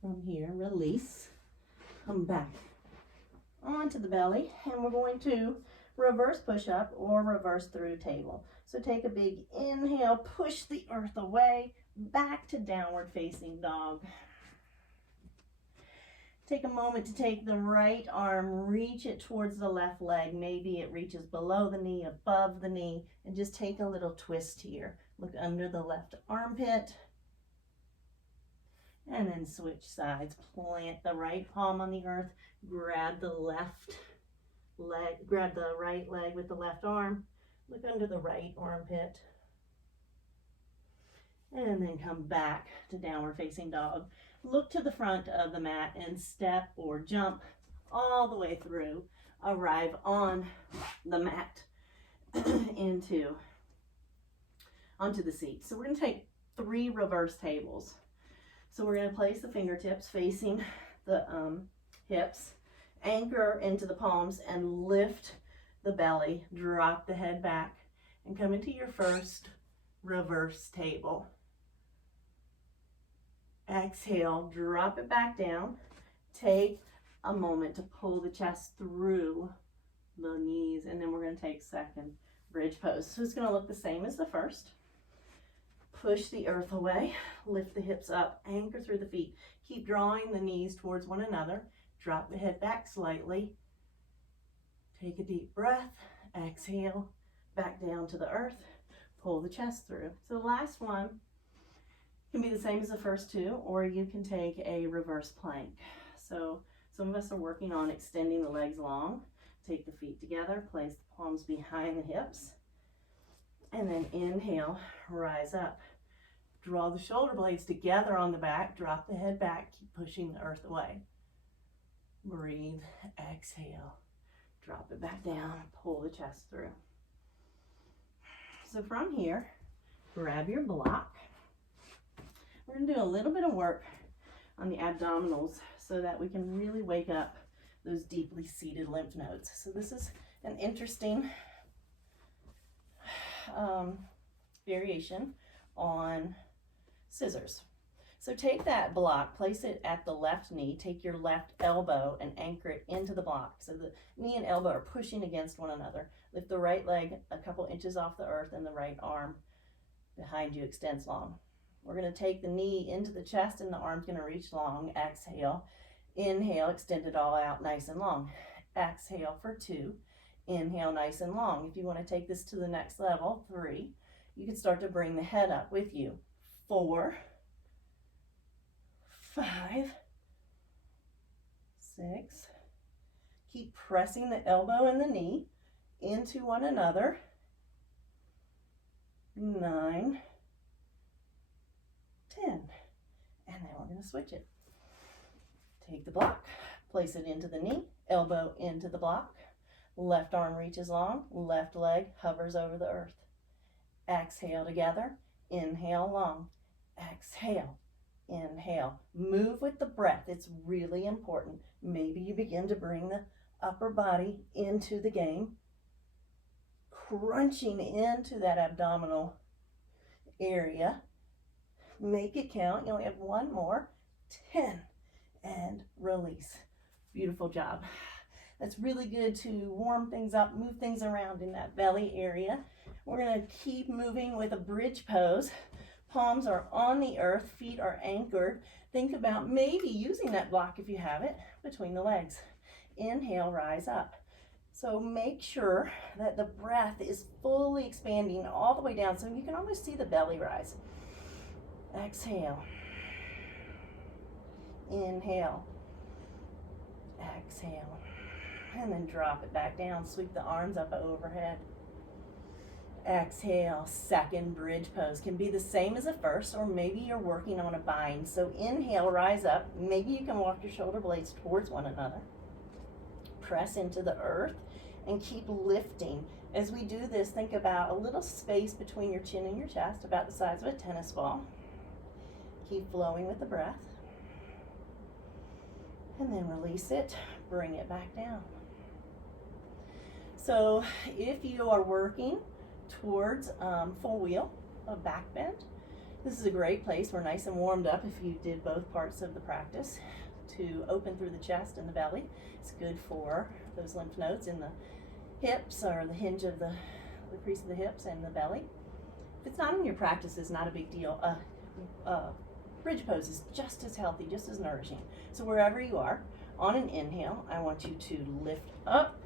From here, release, come back onto the belly, and we're going to reverse push up or reverse through table. So take a big inhale, push the earth away, back to downward facing dog. Take a moment to take the right arm, reach it towards the left leg. Maybe it reaches below the knee, above the knee, and just take a little twist here. Look under the left armpit, and then switch sides. Plant the right palm on the earth, grab the left leg, grab the right leg with the left arm, look under the right armpit, and then come back to downward facing dog. Look to the front of the mat and step or jump all the way through. Arrive on the mat onto the seat. So we're going to take 3 reverse tables. So we're going to place the fingertips facing the hips, anchor into the palms, and lift the belly. Drop the head back and come into your first reverse table. Exhale, drop it back down. Take a moment to pull the chest through the knees, and then we're going to take second bridge pose. So it's going to look the same as the first. Push the earth away, lift the hips up, anchor through the feet. Keep drawing the knees towards one another. Drop the head back slightly. Take a deep breath. Exhale, back down to the earth. Pull the chest through. So the last one can be the same as the first 2, or you can take a reverse plank. So some of us are working on extending the legs long. Take the feet together, place the palms behind the hips, and then inhale, rise up. Draw the shoulder blades together on the back, drop the head back, keep pushing the earth away. Breathe, exhale, drop it back down, pull the chest through. So from here, grab your block. We're going to do a little bit of work on the abdominals so that we can really wake up those deeply seated lymph nodes. So this is an interesting variation on scissors. So take that block, place it at the left knee, take your left elbow and anchor it into the block. So the knee and elbow are pushing against one another. Lift the right leg a couple inches off the earth and the right arm behind you extends long. We're going to take the knee into the chest and the arm's going to reach long. Exhale. Inhale, extend it all out nice and long. Exhale for 2. Inhale, nice and long. If you want to take this to the next level, 3. You can start to bring the head up with you. 4, 5, 6. Keep pressing the elbow and the knee into one another. 9, 10. And then we're going to switch it. Take the block, place it into the knee, elbow into the block. Left arm reaches long, left leg hovers over the earth. Exhale together, inhale long. Exhale, inhale. Move with the breath, it's really important. Maybe you begin to bring the upper body into the game, crunching into that abdominal area. Make it count. You only have 1 more. 10. And release. Beautiful job. That's really good to warm things up, move things around in that belly area. We're going to keep moving with a bridge pose. Palms are on the earth, feet are anchored. Think about maybe using that block if you have it between the legs. Inhale, rise up. So make sure that the breath is fully expanding all the way down so you can almost see the belly rise. Exhale. Inhale. Exhale. And then drop it back down. Sweep the arms up overhead. Exhale. Second bridge pose. Can be the same as the first, or maybe you're working on a bind. So inhale, rise up. Maybe you can walk your shoulder blades towards one another. Press into the earth and keep lifting. As we do this, think about a little space between your chin and your chest, about the size of a tennis ball. Keep flowing with the breath. And then release it, bring it back down. So if you are working towards full wheel, a back bend, This is a great place. We're nice and warmed up if you did both parts of the practice, to open through the chest and the belly. It's good for those lymph nodes in the hips, or the hinge of the crease of the hips and the belly. If it's not in your practice, it's not a big deal. Bridge pose is just as healthy, just as nourishing. So wherever you are, on an inhale, I want you to lift up.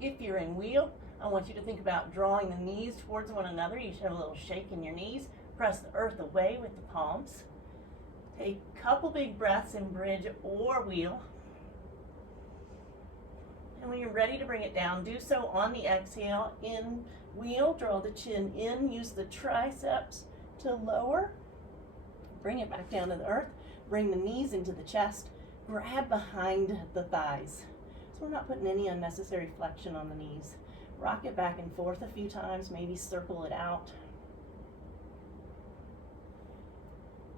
If you're in wheel, I want you to think about drawing the knees towards one another. You should have a little shake in your knees. Press the earth away with the palms. Take a couple big breaths in bridge or wheel. And when you're ready to bring it down, do so on the exhale. In wheel, draw the chin in, use the triceps to lower. Bring it back down to the earth. Bring the knees into the chest. Grab behind the thighs. So we're not putting any unnecessary flexion on the knees. Rock it back and forth a few times, maybe circle it out.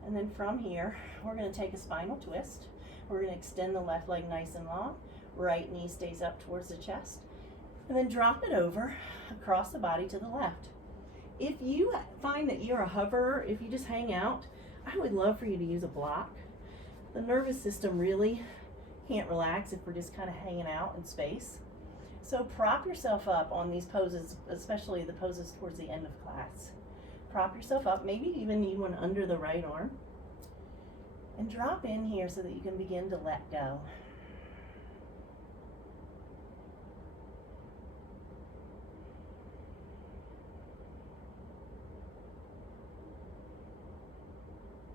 And then from here, we're going to take a spinal twist. We're going to extend the left leg nice and long. Right knee stays up towards the chest. And then drop it over across the body to the left. If you find that you're a hoverer, if you just hang out, I would love for you to use a block. The nervous system really can't relax if we're just kind of hanging out in space. So prop yourself up on these poses, especially the poses towards the end of class. Prop yourself up, maybe even need one under the right arm. And drop in here so that you can begin to let go.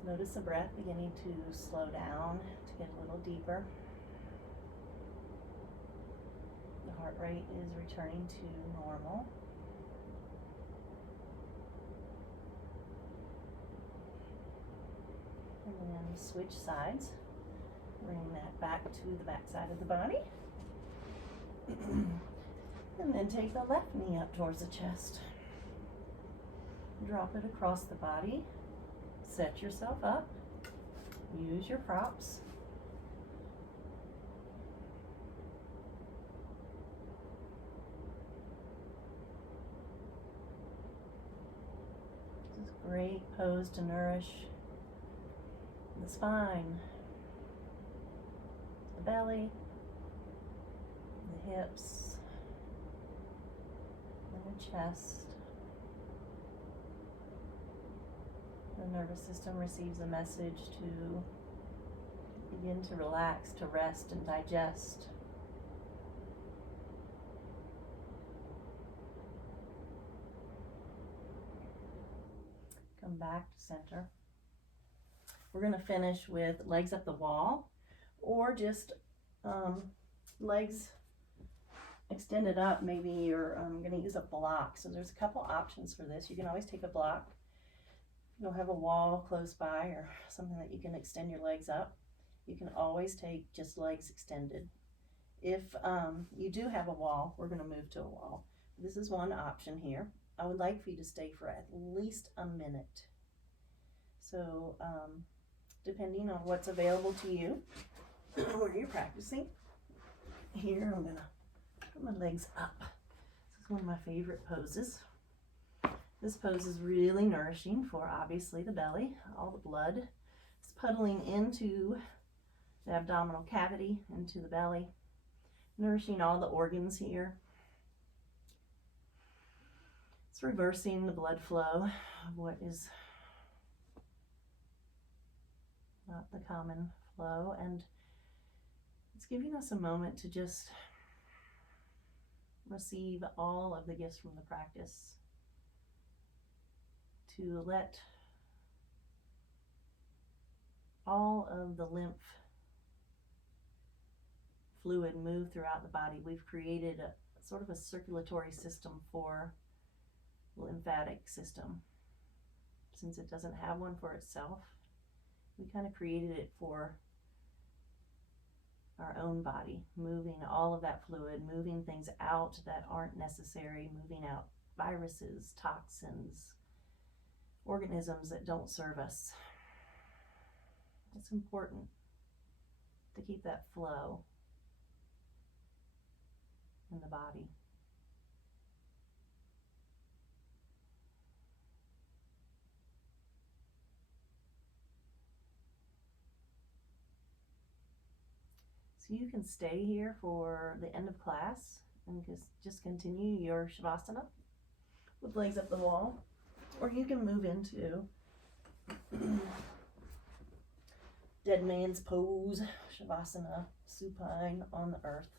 Notice the breath beginning to slow down, to get a little deeper. The heart rate is returning to normal. And then switch sides. Bring that back to the back side of the body. And then take the left knee up towards the chest. Drop it across the body. Set yourself up. Use your props. This is a great pose to nourish the spine, the belly, the hips, and the chest. The nervous system receives a message to begin to relax, to rest and digest. Come back to center. We're going to finish with legs up the wall, or just legs extended up. Maybe you're going to use a block. So there's a couple options for this. You can always take a block. You don't have a wall close by or something that you can extend your legs up. You can always take just legs extended. If you do have a wall, we're going to move to a wall. This is one option here. I would like for you to stay for at least a minute. So depending on what's available to you, where you're practicing. Here I'm going to put my legs up. This is one of my favorite poses. This pose is really nourishing for obviously the belly. All the blood is puddling into the abdominal cavity, into the belly, nourishing all the organs here. It's reversing the blood flow of what is not the common flow, and it's giving us a moment to just receive all of the gifts from the practice, to let all of the lymph fluid move throughout the body. We've created a sort of a circulatory system for the lymphatic system. Since it doesn't have one for itself, we kind of created it for our own body, moving all of that fluid, moving things out that aren't necessary, moving out viruses, toxins, organisms that don't serve us. It's important to keep that flow in the body. So you can stay here for the end of class and just continue your Shavasana with legs up the wall, or you can move into dead man's pose, Shavasana, supine on the earth.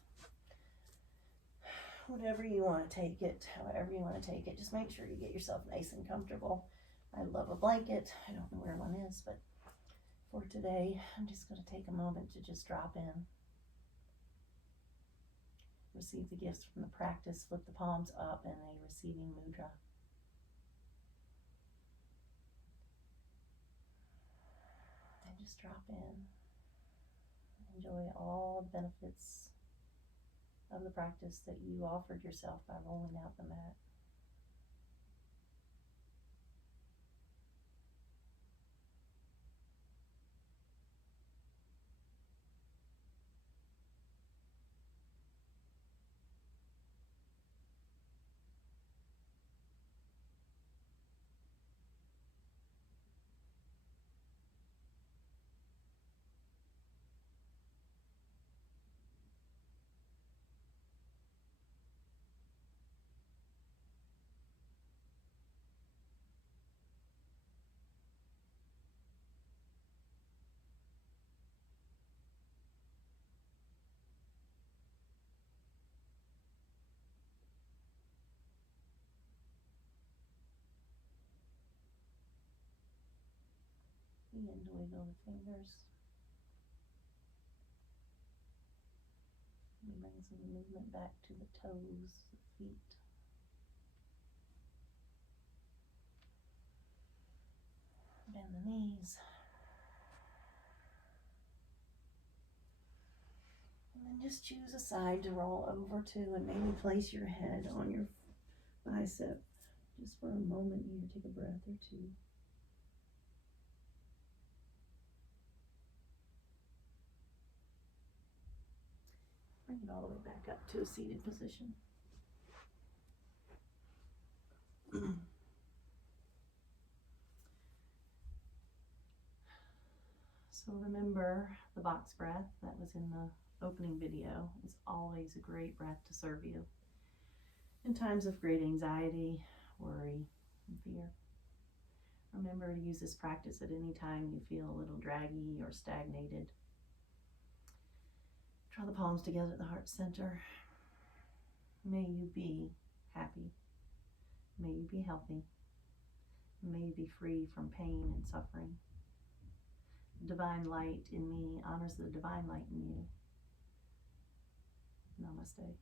Whatever you want to take it, however you want to take it, just make sure you get yourself nice and comfortable. I love a blanket. I don't know where one is, but for today, I'm just going to take a moment to just drop in. Receive the gifts from the practice, flip the palms up in a receiving mudra. And just drop in. Enjoy all the benefits of the practice that you offered yourself by rolling out the mat. Begin to wiggle the fingers. We bring some movement back to the toes, the feet. Bend the knees. And then just choose a side to roll over to, and maybe place your head on your bicep just for a moment here. Take a breath or two. Bring it all the way back up to a seated position. So remember the box breath that was in the opening video is always a great breath to serve you in times of great anxiety, worry, and fear. Remember to use this practice at any time you feel a little draggy or stagnated. Draw the palms together at the heart center. May you be happy. May you be healthy. May you be free from pain and suffering. The divine light in me honors the divine light in you. Namaste.